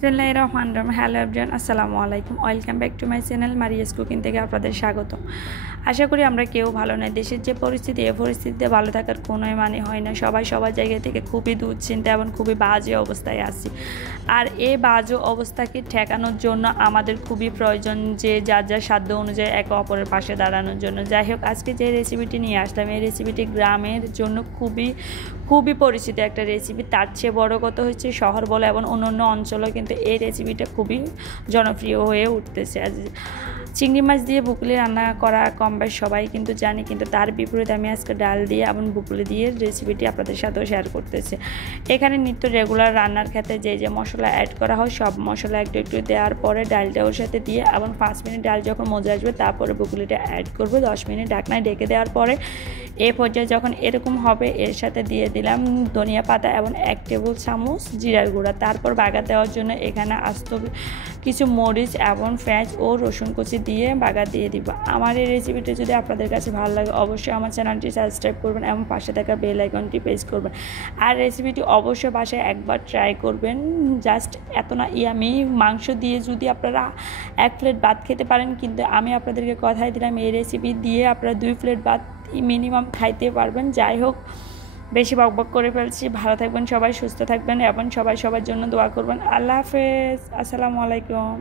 বিসমিল্লাহিররহমানিররহিম। Hello everyone, আসসালামু আলাইকুম। Welcome back to my channel Maria's cooking থেকে আপনাদের স্বাগত। আশা করি আমরা কেউ ভালো নয়। দেশের যে পরিস্থিতি, এই পরিস্থিতিতে ভালো থাকার কোনোই মানে হয় না। সবাই সবার জায়গা থেকে খুবই দুশ্চিন্তা এবং খুবই বাজে অবস্থায় আছি। আর এই বাজে অবস্থাকে ঠেকানোর জন্য আমাদের খুবই প্রয়োজন যে যার যার সাধ্য অনুযায়ী একে অপরের পাশে দাঁড়ানোর জন্য। যাই হোক, আজকে যে রেসিপিটি নিয়ে আসলাম, এই রেসিপিটি গ্রামের জন্য খুবই পরিচিত একটা রেসিপি। তার চেয়ে বড় কথা হচ্ছে শহর বলে এবং অন্যান্য অঞ্চলেও কিন্তু এই রেসিপিটা খুবই জনপ্রিয় হয়ে উঠতেছে। আজ চিংড়ি মাছ দিয়ে বুকলি রান্না করা কম বেশ সবাই কিন্তু জানি, কিন্তু তার বিপরীতে আমি আজকে ডাল দিয়ে এবং বুকলি দিয়ে রেসিপিটি আপনাদের সাথেও শেয়ার করতেছি। এখানে নিত্য রেগুলার রান্নার ক্ষেত্রে যে মশলা অ্যাড করা হয় সব মশলা একটু একটু দেওয়ার পরে ডালটা ওর সাথে দিয়ে এবং 5 মিনিট ডাল যখন মজে আসবে তারপরে বুকলিটা অ্যাড করবো। 10 মিনিট ঢাকনায় ঢেকে দেওয়ার পরে এই পর্যায়ে যখন এরকম হবে এর সাথে দিয়ে দিলাম ধনিয়া পাতা এবং 1 টেবিল চামচ জিরার গুঁড়া। তারপর বাগার দেওয়ার জন্য এখানে আস্ত কিছু মরিচ এবং পেঁয়াজ ও রসুন কুচি দিয়ে বাগার দিয়ে দিব। আমার এই রেসিপিটি যদি আপনাদের কাছে ভালো লাগে অবশ্যই আমার চ্যানেলটি সাবস্ক্রাইব করবেন এবং পাশে থাকা বেল আইকনটি প্রেস করবেন। আর রেসিপিটি অবশ্যই বাসায় একবার ট্রাই করবেন। জাস্ট এত না ইয়ামি। মাংস দিয়ে যদি আপনারা 1 প্লেট ভাত খেতে পারেন, কিন্তু আমি আপনাদেরকে কথাই দিলাম এই রেসিপি দিয়ে আপনারা 2 প্লেট ভাত মিনিমাম খাইতে পারবেন। যাই হোক, বেশি বকবক করে ফেলছি। ভালো থাকবেন সবাই, সুস্থ থাকবেন এবং সবাই সবার জন্য দোয়া করবেন। আল্লাহ হাফেজ, আসসালামু আলাইকুম।